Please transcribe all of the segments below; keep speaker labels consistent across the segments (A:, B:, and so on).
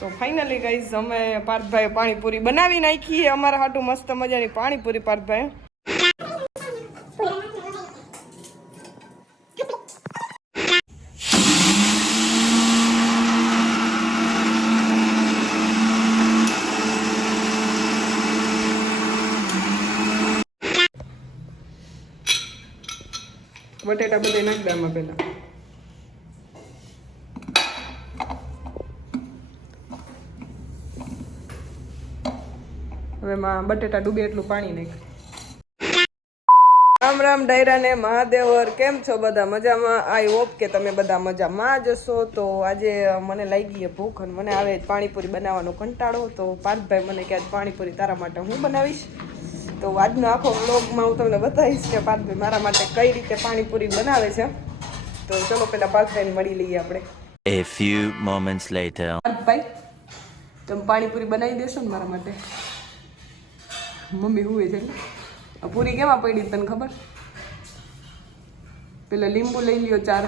A: તો finally guys અમે પાર્થભાઈ પાણીપુરી બનાવી નાખી. અમારા હાટું મસ્ત મજાની પાણીપુરી, પાર્થભાઈ. બટેટા બધા નાખ દામાં પહેલા. હવે માં બટેટા ડૂબે એટલું પાણી નાખ રામ રામ ડાયરા ને મહાદેવર કેમ છો બધા મજામાં? આઈ હોપ કે તમે બધા મજામાં જ હશો. તો આજે મને લાગી ગઈ ભૂખ અને મને આવે પાણીપુરી બનાવવાનો કંટાળો. તો પાર્થભાઈ મને કે આજ પાણીપુરી તારા માટે હું બનાવીશ? તો આજનો આખો વ્લોગમાં હું તમને બતાવીશ કે પાર્થભાઈ મારા માટે કઈ રીતે પાણીપુરી બનાવે છે. તો ચલો પેલા પાર્થભાઈને મળી લઈએ આપણે.
B: A few moments later.
A: પાર્થભાઈ તમે પાણીપુરી બનાવી દેશો ને મારા માટે? મમ્મી હુએ છે. એટલે પૂરી કેમાં પડી તને ખબર? પેલા લીંબુ લઈ લ્યો ચાર.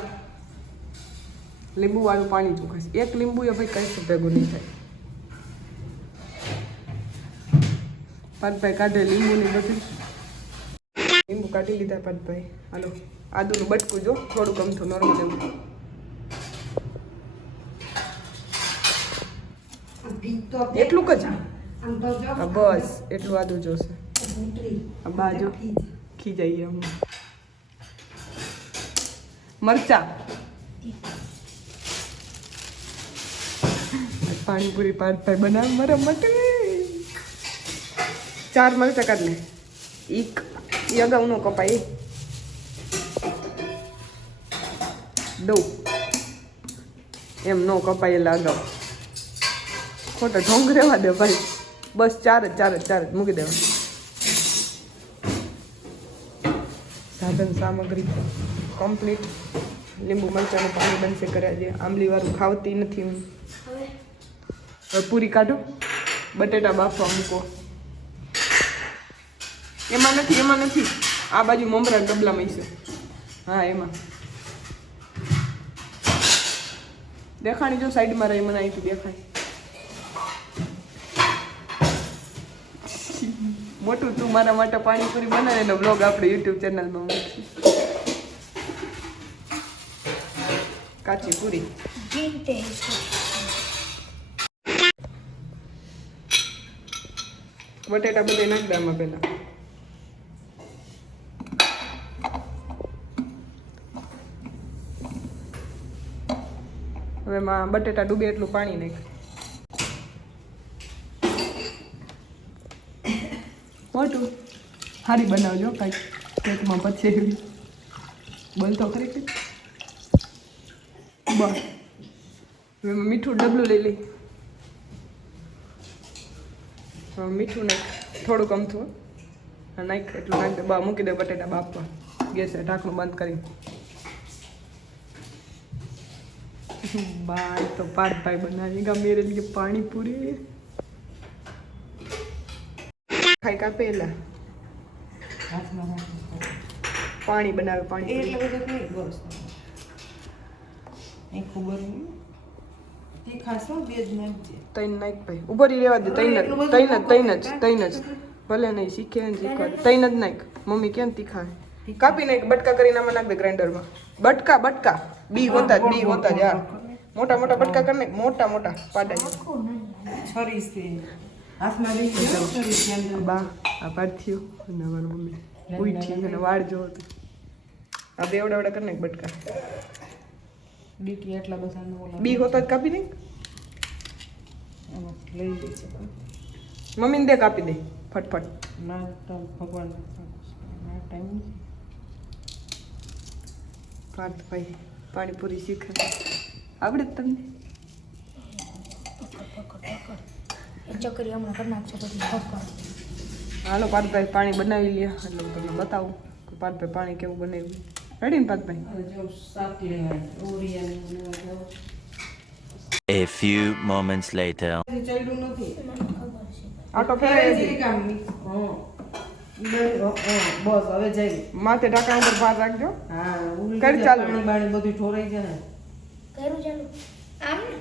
A: લીંબુ વાળું પાણી ચોખાશ એક લીંબુ એ ભાઈ કઈ ભેગું નહીં થાય. પાનભાઈ કાઢે લીંબુની બધી. લીંબુ કાઢી લીધા પાનભાઈ. હાલો આદુનું બટકું જો થોડુંક અમથું નોર્મલ એવું એટલું જ બસ એટલું આદુ જોશે. બાજુ ખી જઈએ અમે મરચા. પાણીપુરી પાર્થભાઈ બનાવ મારા માટે. ચાર મરચા કાઢ લે. ઈ ઈ અગાઉ નો કપાય એ. દઉં. એમ નો કપાય એટલે અગાઉ. ખોટા ઢોંગ રહેવા દે ભાઈ. બસ ચાર જ ચાર જ ચાર જ. મૂકી દેવા. સાધન સામગ્રી કમ્પ્લીટ લીંબુ મરચાનું પાણી બનશે કર્યા છે. આંબલીવાળું ખાવતી નથી હું. હવે? પૂરી કાઢો. બટેટા બાફવા મૂકો. એમાં નથી એમાં નથી. આ બાજુ મમરા ડબલામાં છે. હા એમાં. દેખાણી જો સાઈડમાં રહી મને અહીંથી દેખાય. મોટું તું મારા માટે પાણીપુરી બનાવે એનો બ્લોગ આપણે યુટ્યુબ ચેનલમાં મૂકીશું. કાચી પૂરી. બટેટા બધે નાખી દે આમાં પહેલા. હવે માં બટેટા ડૂબે એટલું પાણી નાખ મોટું સારી બનાવજો કાંઈક. કેકમાં પછી એવી. બોલ તો ખરી કે. બસ હવે મીઠું ડબલું લઈ લઈ. હવે મીઠું નાખ. થોડુંક અમથું નાખ, એટલું નાખ દે. બા, મૂકી દે બટેટા બાફવા. ગેસે ઢાંકણું બંધ કરી. બાય તો પાર્થભાઈ બનાવેગા મેરે કે પાણી પૂરી કા પહેલા પાણી બનાવે પાણી
C: એટલે બધું નહીં બસ. એ ખબર બે જ નાખજે
A: તૈન નાખ ભાઈ. ઊભો રહી રહેવા દે તૈન તૈન જ તૈન જ તૈન જ. ભલે નહીં શીખે ને શીખવા તૈન જ. નાખ. મમ્મી કેમ તીખા કાપી નાખ બટકા કરીને આમાં નાખ દે ગ્રાઇન્ડરમાં. બટકા બટકા. બી હોતા જ બી હોતા જ મોટા મોટા બટકા કરી નાખ મોટા મોટા પાડા.
C: છરીસ હાથમાં
A: બા આ અને અમારી મમ્મી ઉઠી અને વાળ જો હતું. આ બે એવડા એવડા કરી નાખ બટકા.
C: ડીટી એટલા બધા
A: બી હોતા જ કાપી નાખ.
C: લઈ લે છે
A: મમ્મીને દે કાપી દે. ફટફટ.
C: ના તો ભગવાન ના ટાઈમ
A: પાર્થભાઈ પાણીપુરી શીખે આવડે જ તમને.
D: ચકરી હમણાં કરી નાખશો પછી
A: હાલો પાર્થભાઈ પાણી બનાવી લે. એટલે હું તમને બતાવું કે પાર્થભાઈ પાણી કેવું બનાવ્યું. રેડી ને પાર્થભાઈ?
C: જો શાક લેવાય ઓરિયાનું લેવા
B: A few moments later.
A: આટો
C: બસ હવે જઈ
A: માથે ટાંકા ઉપર ભાર રાખજો.
C: હા
A: કરી
C: કર
A: ચાલુ.
C: પાણી બધું ઠોરાઈ જાય ને.
D: કર્યું ચાલુ? આમ ને?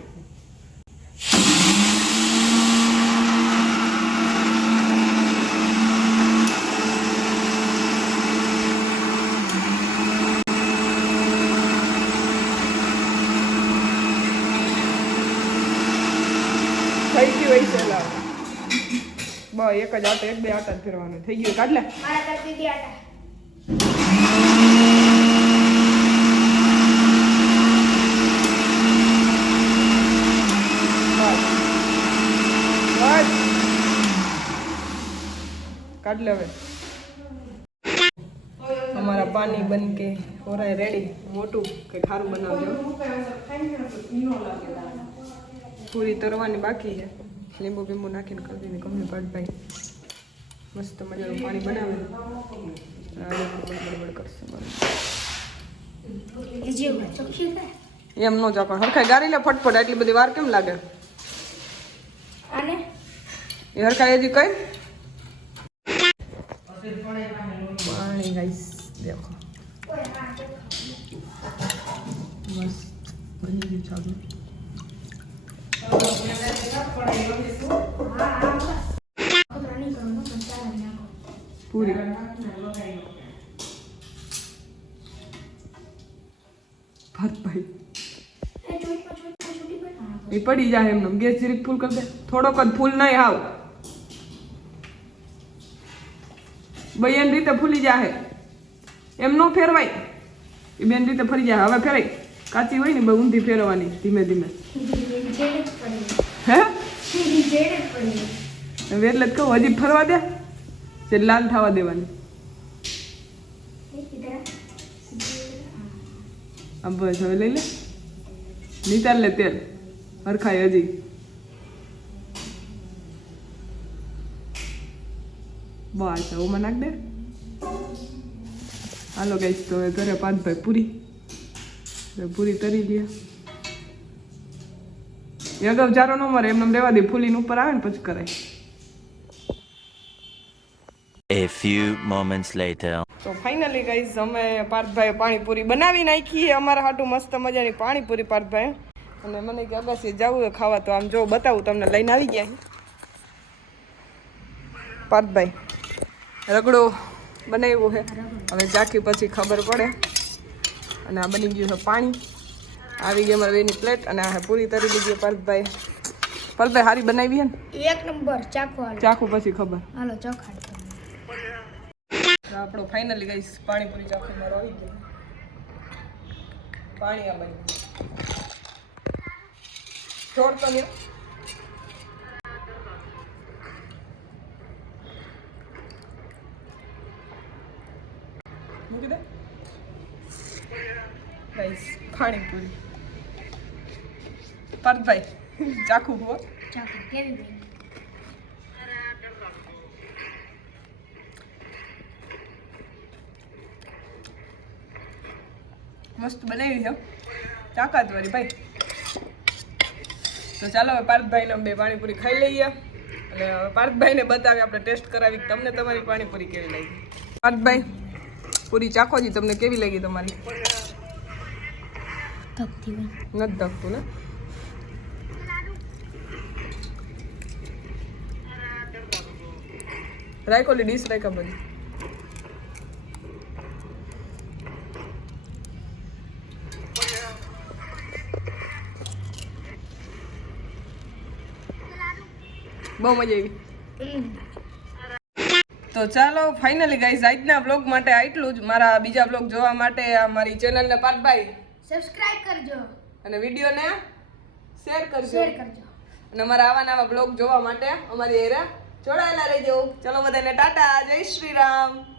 A: થઈ ગયું હોય છે લાવ બસ એક જ આટો એક બે આટા જ ફેરવાનું. થઈ ગયું કાઢ લે કાઢ લે હવે. અમારા પાણી બન કે હોરાય રેડી. મોટું કે ખારું બનાવજો. પૂરી તરવાની બાકી છે. લીંબુ બીંબુ નાખીને કરી દઈને ગમે ભાઈ મસ્ત મજાનું પાણી બનાવે કરશે
D: જેવું
A: એમ નો ચાકો હરખાઈ ગારી લે ફટફટ આટલી બધી વાર કેમ લાગે? એ હરખાઈ હજી કઈ? પાણી ગાઈસ દેખો. મસ્ત બની ગયું છે આપણું.
D: ખતરા નહીં કરવાનો પણ ચાલે નાખો
A: પૂરી.
D: એ
A: પડી જાય એમને ગેસ જીરીક ફૂલ કરી દે. થોડોક જ ફૂલ નહીં હાવ. બૈયન રીતે ફૂલી જાય એમ નો ફેરવાય. એ બેન રીતે ફરી જાય હવે ફેરાય. કાચી હોય ને બહુ ઊંધી ફેરવાની ધીમે ધીમે. હે?
D: જ
A: કહું હજી ફરવા દે? જે લાલ થવા દેવાની. આ બસ હવે લઈ લે. નિતાર લે તેલ. હરખાય હજી. બસ હવે નાખ દે. હાલો ગઈશ તો હવે ઘરે પાંચભાઈ પૂરી. પૂરી તરી દે. એ અગાઉ ચારો ન મરે એમને રેવા દે ફૂલીને ઉપર આવે ને પછી કરાય.
B: A few moments later.
A: તો ફાઇનલી ગાઈઝ અમે પાર્થભાઈ પાણીપુરી બનાવી નાખી છે. અમારા હાટું મસ્ત મજાની પાણીપુરી પાર્થભાઈ. અને મને કે અગાસી જવું હોય ખાવા તો આમ જો બતાવું તમને લઈને આવી ગયા. પાર્થભાઈ રગડો બનાવ્યો છે. હવે ચાખી પછી ખબર પડે. અને આ બની ગયું છે પાણી. આવી ગઈ અમારે બેની પ્લેટ અને આ પૂરી તરી લીધી પરતભાઈ પરતભાઈ હારી બનાવી હે ને?
D: એક નંબર ચાખો
A: ચાખું પછી ખબર.
D: હાલો
A: ચોખા આપણો ફાઇનલી ગઈ પાણીપુરી ચાખો મારો આવી ગયો. પાણી આ બની છોડ તો નહીં મૂકી દે. ગાઈસ પાણીપુરી. પાર્થભાઈ ચાખું હો મસ્ત બનાવી છે તાકાત વાળી ભાઈ તો ચાલો હવે પાર્થભાઈને બે પાણીપુરી ખાઈ લઈએ અને હવે પાર્થભાઈને બતાવી આપણે ટેસ્ટ કરાવી તમને તમારી પાણીપુરી કેવી લાગી પાર્થભાઈ પૂરી ચાખોજી તમને કેવી લાગી તમારી નથી ધકતું ને રાખોલી ડીશ રાખ્યા બધી બહુ મજા આવી. તો ચાલો ફાઇનલી ગાઈઝ આજના બ્લોગ માટે આટલું જ. મારા બીજા બ્લોગ જોવા માટે મારી ચેનલને પાટભાઈ
D: સબસ્ક્રાઇબ કરજો.
A: અને વિડીયોને શેર કરજો.
D: શેર કરજો.
A: અને અમારા આવા નવા બ્લોગ જોવા માટે અમારી એરા જોડાયેલા રહેજો. ચલો બધાને ટાટા. જય શ્રી રામ.